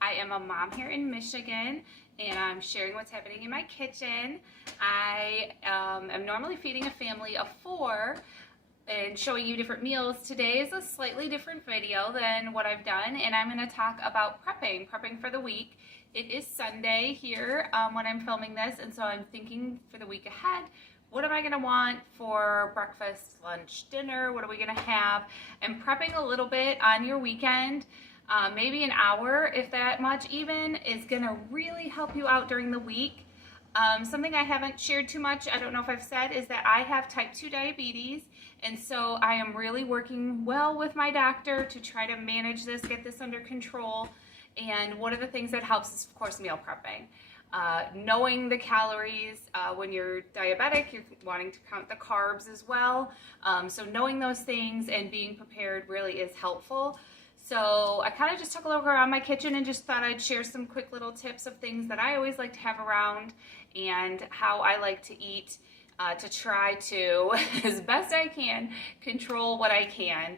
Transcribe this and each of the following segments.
I am a mom here in Michigan, and I'm sharing what's happening in my kitchen. I am normally feeding a family of 4 and showing you different meals. Today is a slightly different video than what I've done, and I'm going to talk about prepping for the week. It is Sunday here when I'm filming this, and so I'm thinking for the week ahead. What am I going to want for breakfast, lunch, dinner? What are we going to have? And prepping a little bit on your weekend, maybe an hour, if that much even, is going to really help you out during the week. Something I haven't shared too much, I don't know if I've said, is that I have type 2 diabetes. And so I am really working well with my doctor to try to manage this, get this under control. And one of the things that helps is, of course, meal prepping. Knowing the calories, when you're diabetic, you're wanting to count the carbs as well. So knowing those things and being prepared really is helpful. So I kind of just took a look around my kitchen and just thought I'd share some quick little tips of things that I always like to have around and how I like to eat to try to, as best I can, control what I can.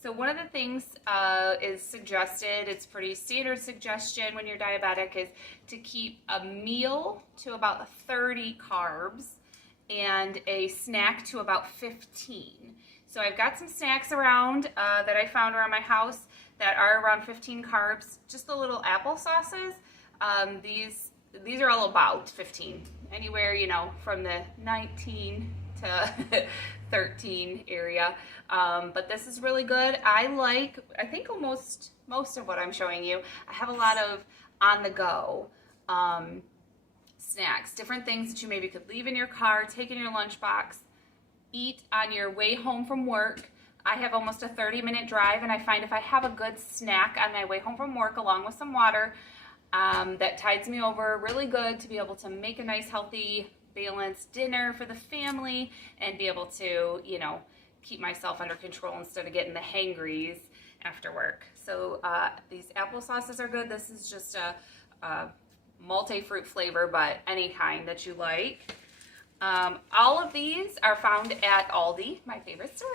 So one of the things is suggested, it's pretty standard suggestion when you're diabetic, is to keep a meal to about 30 carbs and a snack to about 15. So I've got some snacks around that I found around my house that are around 15 carbs, just the little apple sauces. These are all about 15, anywhere, you know, from the 19 to 13 area, but this is really good. I think almost most of what I'm showing you. I have a lot of on-the-go snacks, different things that you maybe could leave in your car, take in your lunchbox, eat on your way home from work. I have almost a 30-minute drive, and I find if I have a good snack on my way home from work along with some water, that tides me over really good to be able to make a nice healthy balanced dinner for the family and be able to, you know, keep myself under control instead of getting the hangries after work. So these apple sauces are good. This is just a multi-fruit flavor, but any kind that you like. All of these are found at Aldi, my favorite store.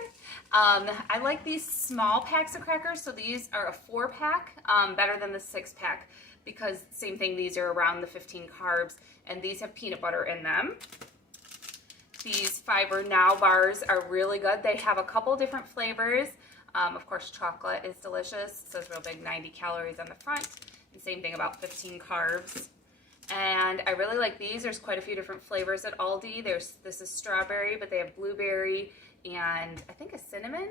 I like these small packs of crackers, so these are a 4-pack, better than the 6-pack, because same thing, these are around the 15 carbs, and these have peanut butter in them. These Fiber Now bars are really good. They have a couple different flavors. Of course, chocolate is delicious. It says real big 90 calories on the front, and same thing about 15 carbs. And I really like these. There's quite a few different flavors at Aldi. This is strawberry, but they have blueberry and I think a cinnamon.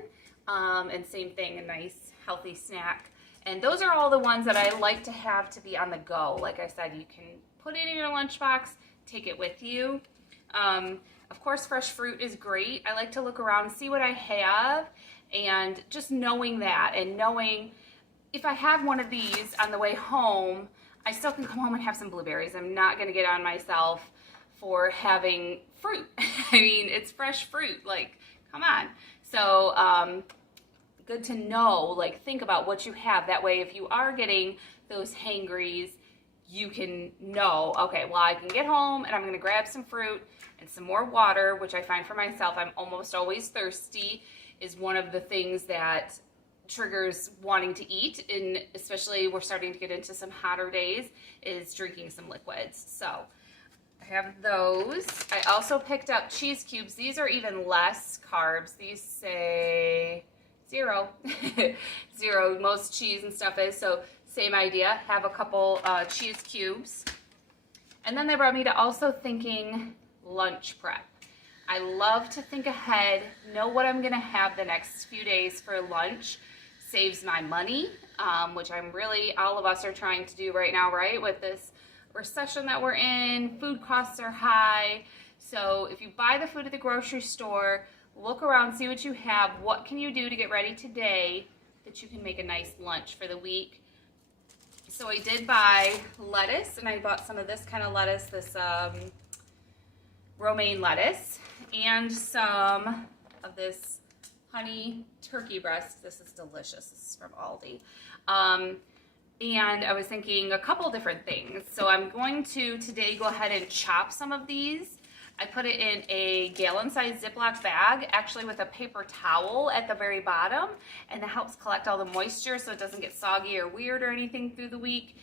And same thing, a nice healthy snack. And those are all the ones that I like to have to be on the go. Like I said, you can put it in your lunchbox, take it with you. Of course, fresh fruit is great. I like to look around, see what I have, and just knowing that, and knowing if I have one of these on the way home, I still can come home and have some blueberries. I'm not going to get on myself for having fruit. I mean, it's fresh fruit. Like, come on. So, good to know, like, think about what you have. That way, if you are getting those hangries, you can know, okay, well, I can get home and I'm going to grab some fruit and some more water, which I find for myself, I'm almost always thirsty, is one of the things that triggers wanting to eat, and especially we're starting to get into some hotter days, is drinking some liquids. So I have those. I also picked up cheese cubes. These are even less carbs. These say 0. 0, most cheese and stuff is, so same idea. Have a couple cheese cubes. And then they brought me to also thinking lunch prep. I love to think ahead, know what I'm gonna have the next few days for lunch. Saves my money, which all of us are trying to do right now, right? With this recession that we're in, food costs are high. So if you buy the food at the grocery store, look around, see what you have. What can you do to get ready today that you can make a nice lunch for the week? So I did buy lettuce, and I bought some of this kind of lettuce, this romaine lettuce, and some of this honey turkey breast. This is delicious. This is from Aldi. And I was thinking a couple different things. So I'm going to today go ahead and chop some of these. I put it in a gallon-sized Ziploc bag, actually with a paper towel at the very bottom, and that helps collect all the moisture so it doesn't get soggy or weird or anything through the week.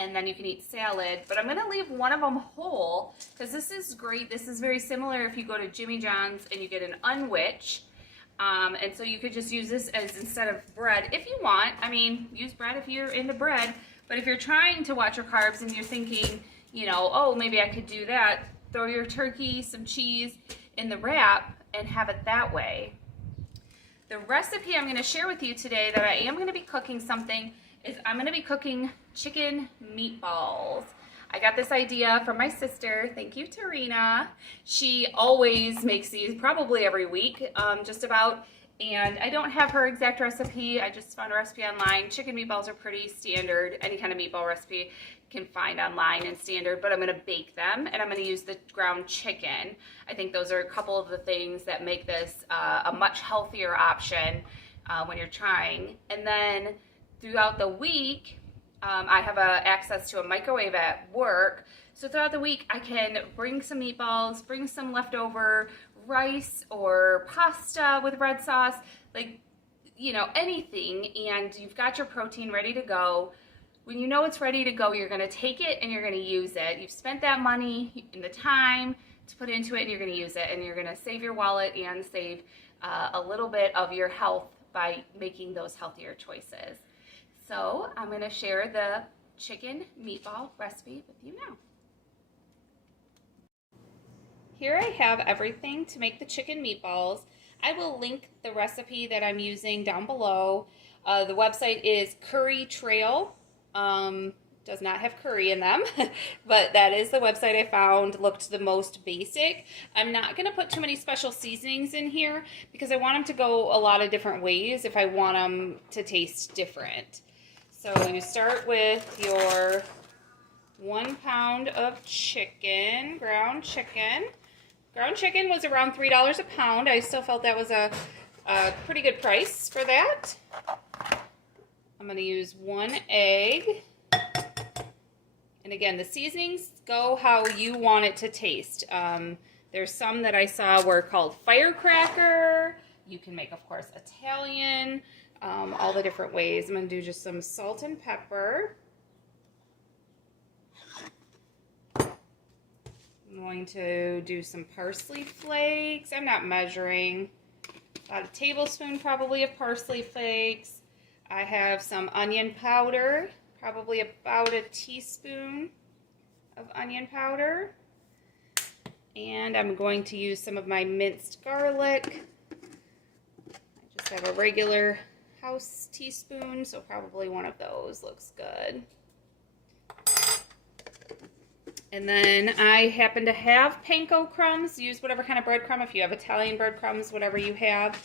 And then you can eat salad, but I'm gonna leave one of them whole because this is great. This is very similar if you go to Jimmy John's and you get an unwich. And so you could just use this as instead of bread if you want. I mean, use bread if you're into bread, but if you're trying to watch your carbs and you're thinking, you know, oh, maybe I could do that, throw your turkey, some cheese in the wrap and have it that way. The recipe I'm gonna share with you today that I am gonna be cooking something is I'm going to be cooking chicken meatballs. I got this idea from my sister. Thank you, Tarina. She always makes these probably every week, just about. And I don't have her exact recipe. I just found a recipe online. Chicken meatballs are pretty standard. Any kind of meatball recipe you can find online and standard, but I'm going to bake them and I'm going to use the ground chicken. I think those are a couple of the things that make this a much healthier option when you're trying. And then throughout the week, I have access to a microwave at work. So throughout the week, I can bring some meatballs, bring some leftover rice or pasta with red sauce, like, you know, anything, and you've got your protein ready to go. When you know it's ready to go, you're gonna take it and you're gonna use it. You've spent that money and the time to put into it and you're gonna use it, and you're gonna save your wallet and save a little bit of your health by making those healthier choices. So I'm going to share the chicken meatball recipe with you now. Here I have everything to make the chicken meatballs. I will link the recipe that I'm using down below. The website is Curry Trail. Does not have curry in them, but that is the website I found looked the most basic. I'm not going to put too many special seasonings in here because I want them to go a lot of different ways if I want them to taste different. So you start with your 1 pound of chicken, ground chicken. Ground chicken was around $3 a pound. I still felt that was a pretty good price for that. I'm going to use 1 egg. And again, the seasonings go how you want it to taste. There's some that I saw were called firecracker. You can make, of course, Italian. All the different ways. I'm going to do just some salt and pepper. I'm going to do some parsley flakes. I'm not measuring. About a tablespoon probably of parsley flakes. I have some onion powder, probably about a teaspoon of onion powder. And I'm going to use some of my minced garlic. I just have a regular house teaspoon, so probably one of those looks good. And then I happen to have panko crumbs. Use whatever kind of breadcrumb. If you have Italian breadcrumbs, whatever you have.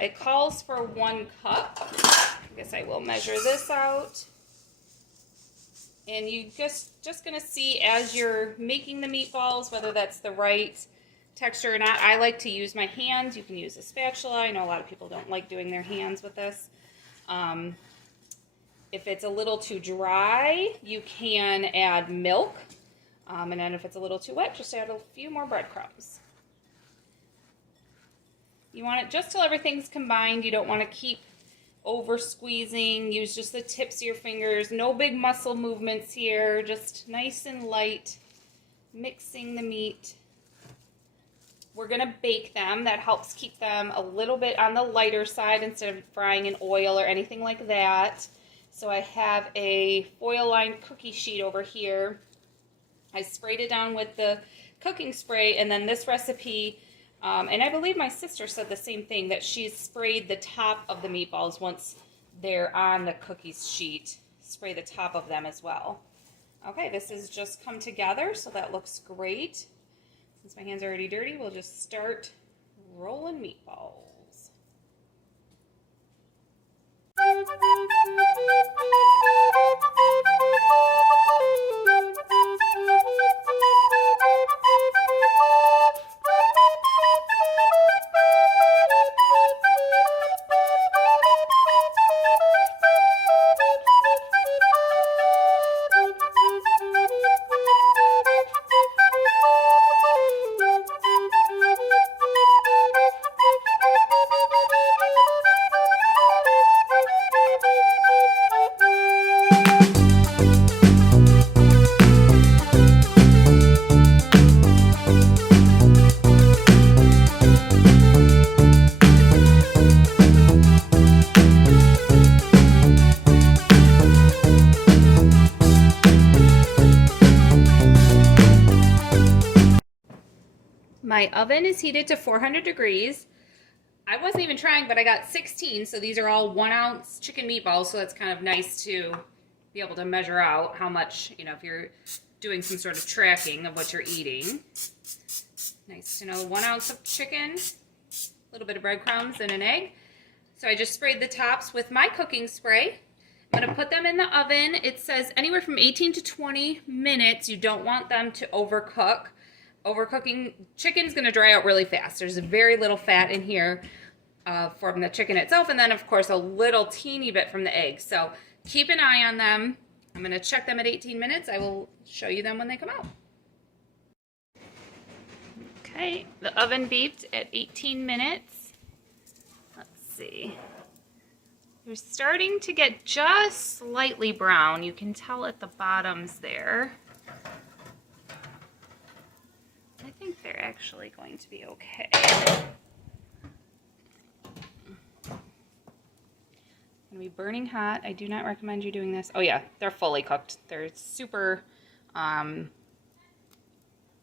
It calls for 1 cup. I guess I will measure this out. And you just gonna see as you're making the meatballs whether that's the right texture or not. I like to use my hands. You can use a spatula. I know a lot of people don't like doing their hands with this. If it's a little too dry, you can add milk. And then if it's a little too wet, just add a few more breadcrumbs. You want it just till everything's combined. You don't want to keep over squeezing. Use just the tips of your fingers. No big muscle movements here. Just nice and light. Mixing the meat. We're going to bake them. That helps keep them a little bit on the lighter side instead of frying in oil or anything like that. So I have a foil-lined cookie sheet over here. I sprayed it down with the cooking spray, and then this recipe, and I believe my sister said the same thing, that she's sprayed the top of the meatballs once they're on the cookies sheet. Spray the top of them as well. Okay, this has just come together, so that looks great. Since my hands are already dirty, we'll just start rolling meatballs. My oven is heated to 400 degrees. I wasn't even trying, but I got 16, so these are all 1 ounce chicken meatballs, so that's kind of nice to be able to measure out how much, you know, if you're doing some sort of tracking of what you're eating. Nice to know. 1 ounce of chicken, a little bit of breadcrumbs, and an egg. So I just sprayed the tops with my cooking spray. I'm going to put them in the oven. It says anywhere from 18 to 20 minutes. You don't want them to overcook. Overcooking chicken's going to dry out really fast. There's very little fat in here from the chicken itself, and then of course a little teeny bit from the egg. So keep an eye on them. I'm going to check them at 18 minutes. I will show you them when they come out. Okay, the oven beeped at 18 minutes. Let's see. They're starting to get just slightly brown. You can tell at the bottoms there. I think they're actually going to be okay. Going to be burning hot. I do not recommend you doing this. Oh yeah, they're fully cooked. They're super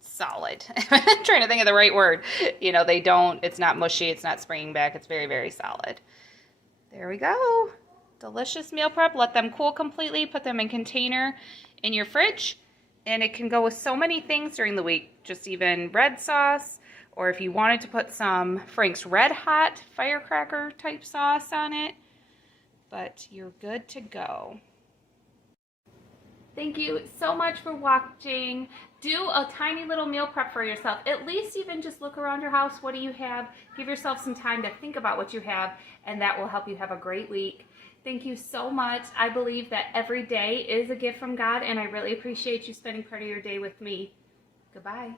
solid. I'm trying to think of the right word. You know, they don't, it's not mushy, it's not springing back. It's very, very solid. There we go. Delicious meal prep. Let them cool completely. Put them in container in your fridge. And it can go with so many things during the week. Just even red sauce, or if you wanted to put some Frank's Red Hot firecracker type sauce on it. But you're good to go. Thank you so much for watching. Do a tiny little meal prep for yourself. At least even just look around your house. What do you have? Give yourself some time to think about what you have, and that will help you have a great week. Thank you so much. I believe that every day is a gift from God, and I really appreciate you spending part of your day with me. Goodbye.